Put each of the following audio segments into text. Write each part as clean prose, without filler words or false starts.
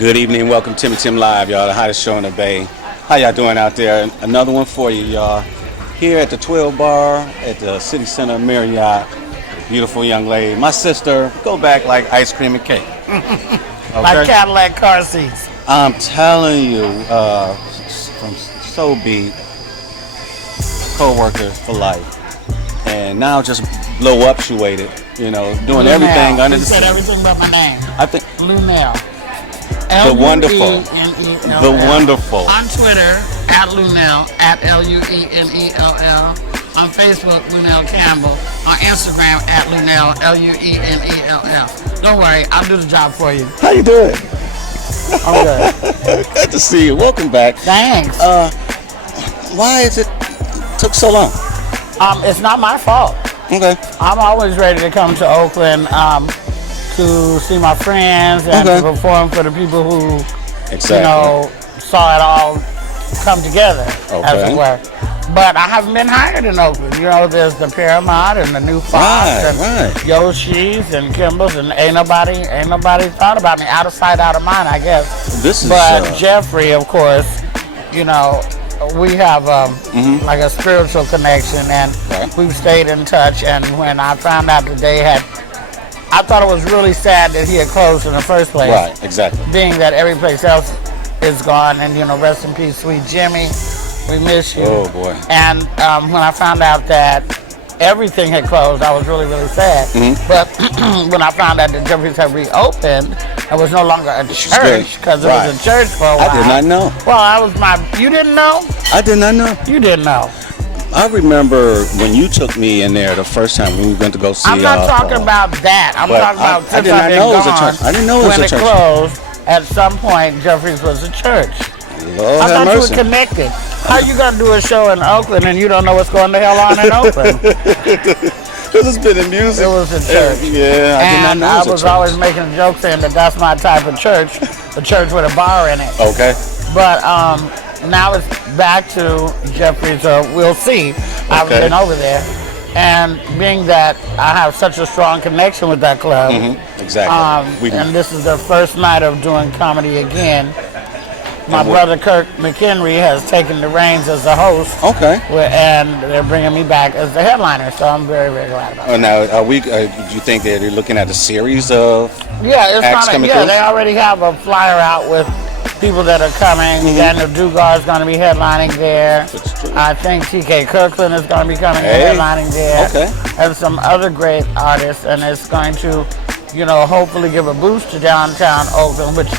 Good evening. Welcome to Timmy Tim Live, y'all. The hottest show in the Bay. How y'all doing out there? Another one for you, y'all. Here at the 12 Bar at the City Center Marriott. Beautiful young lady. My sister, go back like ice cream and cake. Okay? Like Cadillac car seats. I'm telling you, from So Beat, co-worker for life. And now just blow up, she waited. You know, doing Luenell. everything under You the said sun. everything but my name. I think Luenell. the wonderful. Luenell. The wonderful. On Twitter, at Luenell, at Luenell. On Facebook, Luenell Campbell. On Instagram, at Luenell, Luenell. Don't worry, I'll do the job for you. How you doing? I'm good. Good to see you. Welcome back. Thanks. Why is it took so long? It's not my fault. Okay. I'm always ready to come to Oakland to see my friends and to perform for the people who, saw it all come together, as it were. But I haven't been hired in Oakland. You know, there's the Paramount and the new Fox and Yoshi's and Kimball's, and ain't nobody thought about me. Out of sight, out of mind, I guess. But Geoffrey, of course, you know, we have like a spiritual connection, and we've stayed in touch. And when I found out that I thought it was really sad that he had closed in the first place. Right, exactly. Being that every place else is gone, and rest in peace, sweet Jimmy. We miss you. Oh boy. And when I found out that everything had closed, I was really, really sad. But when I found out that Geoffrey's had reopened, it was no longer a church, because it was a church for a while. I did not know. Well, you didn't know? I did not know. You didn't know. I remember when you took me in there the first time when we went to go see. I'm not talking about that. I'm talking about since I've been gone. I didn't know it was a church. When it closed, at some point, Geoffrey's was a church. Lord I thought have you mercy. were connected. How you gonna do a show in Oakland and you don't know what's going to hell on in Oakland? Because it's been in music. It was a church. Yeah, I did not know it was a was church. always making a joke saying that that's my type of church, a church with a bar in it. Okay. But now it's back to Geoffrey's. We'll see. I've been over there, and being that I have such a strong connection with that club, exactly. And this is the first night of doing comedy again. My brother Kirk McHenry has taken the reins as the host. Okay. And they're bringing me back as the headliner, so I'm very, very glad about it. Now, are we? Do you think that they're looking at a series of acts coming through? They already have a flyer out with people that are coming. Daniel Dugar is going to be headlining there. I think TK Kirkland is going to be coming and headlining there. Okay. And some other great artists, and it's going to, hopefully give a boost to downtown Oakland, which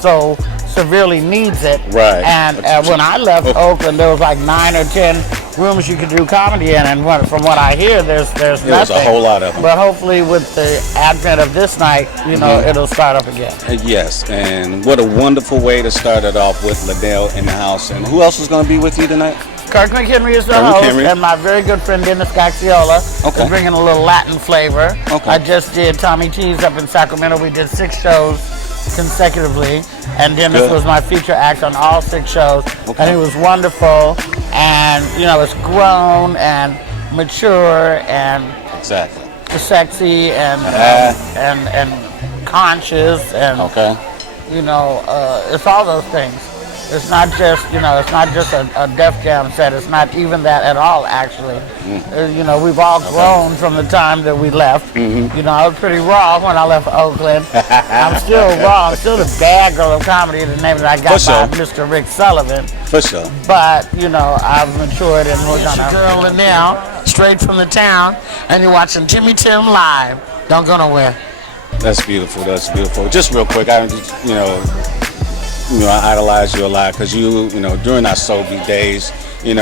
so severely needs it. Right. And when I left Oakland, there was like 9 or 10 rooms you could do comedy in, and from what I hear, there's nothing. There's a whole lot of them. But hopefully, with the advent of this night, it'll start up again. Yes, and what a wonderful way to start it off with Luenell in the house. And who else is going to be with you tonight? Kirk McHenry is the host, and my very good friend Dennis Gaxiola is bringing a little Latin flavor. I just did Tommy T's up in Sacramento. We did 6 shows consecutively, and Dennis was my feature act on all 6 shows, and he was wonderful. And it's grown and mature and sexy and conscious and it's all those things. It's not just a Def Jam set. It's not even that at all, actually. We've all grown from the time that we left. I was pretty raw when I left Oakland. I'm still raw. I'm still the bad girl of comedy, the name that I got by Mr. Rick Sullivan. For sure. But, I've matured, and we're gonna. Girl and now, straight from the town, and you're watching Timmy Tim live. Don't go nowhere. That's beautiful. That's beautiful. Just real quick, I idolize you a lot because during our Sobe days, you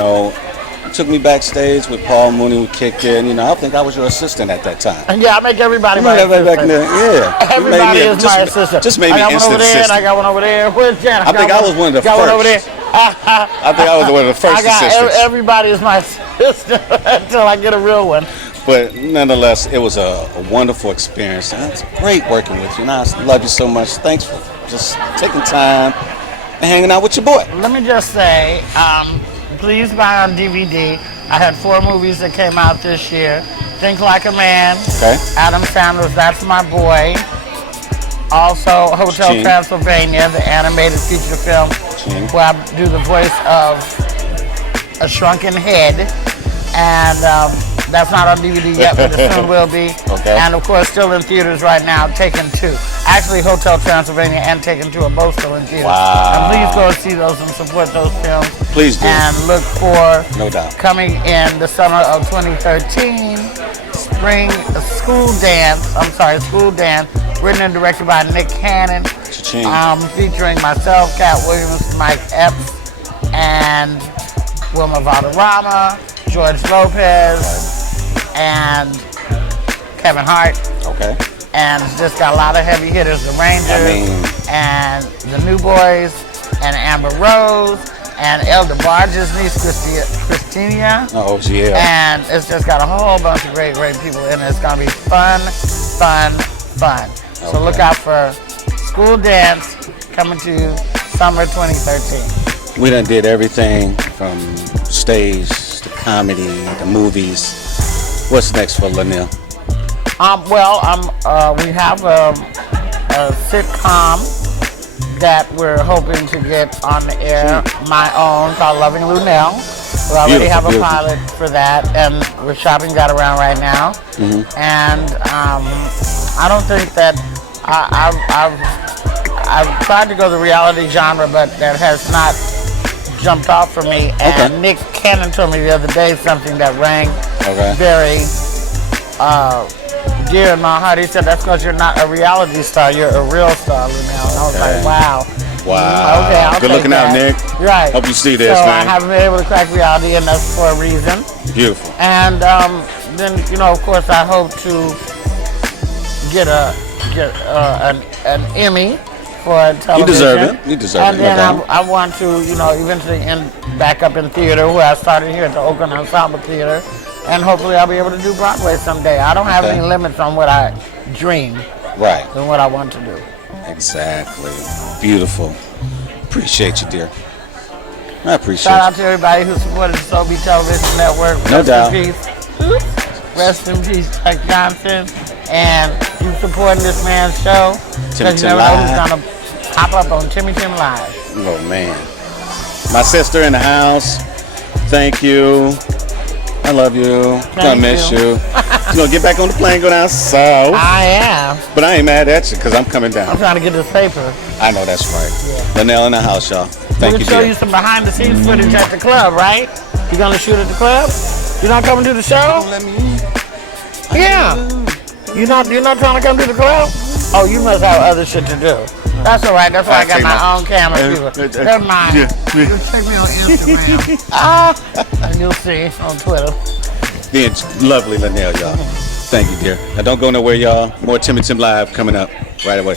took me backstage with Paul Mooney. We kicked in. I think I was your assistant at that time. Yeah, I make everybody my assistant. Back then. Yeah. Everybody is my assistant. Just maybe I got one over there, and I got one over there. Where's Janet? I think I was one of the first. Got one over there. I think I was one of the first assistants. Everybody is my assistant until I get a real one. But nonetheless, it was a wonderful experience. And it's great working with you. And I love you so much. Thanks for just taking time and hanging out with your boy. Let me just say, please buy on DVD. I had 4 movies that came out this year. Think Like a Man. Okay. Adam Sandler's That's My Boy. Also, Hotel Transylvania, the animated feature film, where I do the voice of a shrunken head, and that's not on DVD yet, but it soon will be. Okay. And of course, still in theaters right now, Taken 2. Actually, Hotel Transylvania and Taken 2 are both still in theaters. Wow. And please go and see those and support those films. Please do. And look for, no doubt, coming in the summer of 2013, School Dance, written and directed by Nick Cannon, featuring myself, Cat Williams, Mike Epps, and Wilma Valderrama, George Lopez, and Kevin Hart. Okay. And it's just got a lot of heavy hitters, the Rangers, and the New Boys, and Amber Rose, and Elder Barge's niece, Christina. Oh, yeah. And it's just got a whole bunch of great people in it. It's going to be fun. Okay. So look out for School Dance coming to summer 2013. We done did everything from stage to comedy to movies. What's next for Luenell? We have a sitcom that we're hoping to get on the air, my own, called Loving Luenell. We already have a pilot for that, and we're shopping that around right now. And I don't think that I've tried to go the reality genre, but that has not jumped off for me. And Nick Cannon told me the other day something that rang very dear in my heart. He said, that's because you're not a reality star, you're a real star, Luenell. And I was like, wow. Wow. Okay, I'll good looking out, Nick. Right. Hope you see this, so man. I haven't been able to crack reality, and that's for a reason. Beautiful. And then, of course, I hope to get an Emmy for television. You deserve it. You deserve it. And then I want to, eventually end back up in theater, where I started here at the Oakland Ensemble Theater. And hopefully I'll be able to do Broadway someday. I don't have any limits on what I dream. Right. And what I want to do. Exactly. Beautiful. Appreciate you, dear. I appreciate Shout out to everybody who supported the Sobe Television Network. No doubt. Rest in peace, Chuck Johnson. And you supporting this man's show. Timmy Tim you never know who's Live. going to pop up on Timmy Tim Live. Oh, man. My sister in the house. Thank you. I love you. Gonna miss you. You gonna get back on the plane, go down south. I am. But I ain't mad at you because I'm coming down. I'm trying to get this paper. I know that's right. Yeah. Luenell in the house, y'all. Thank you, We'll show dear. you some behind the scenes footage at the club, right? You gonna shoot at the club? You're not coming to the show? Let me in. Yeah. You're not trying to come to the club? Oh, you must have other shit to do. That's all right. That's why I got my own camera. Never mind. Just check me on Instagram. And you'll see on Twitter. Being lovely, Luenell, y'all. Thank you, dear. Now don't go nowhere, y'all. More Timmy Tim Live coming up right away.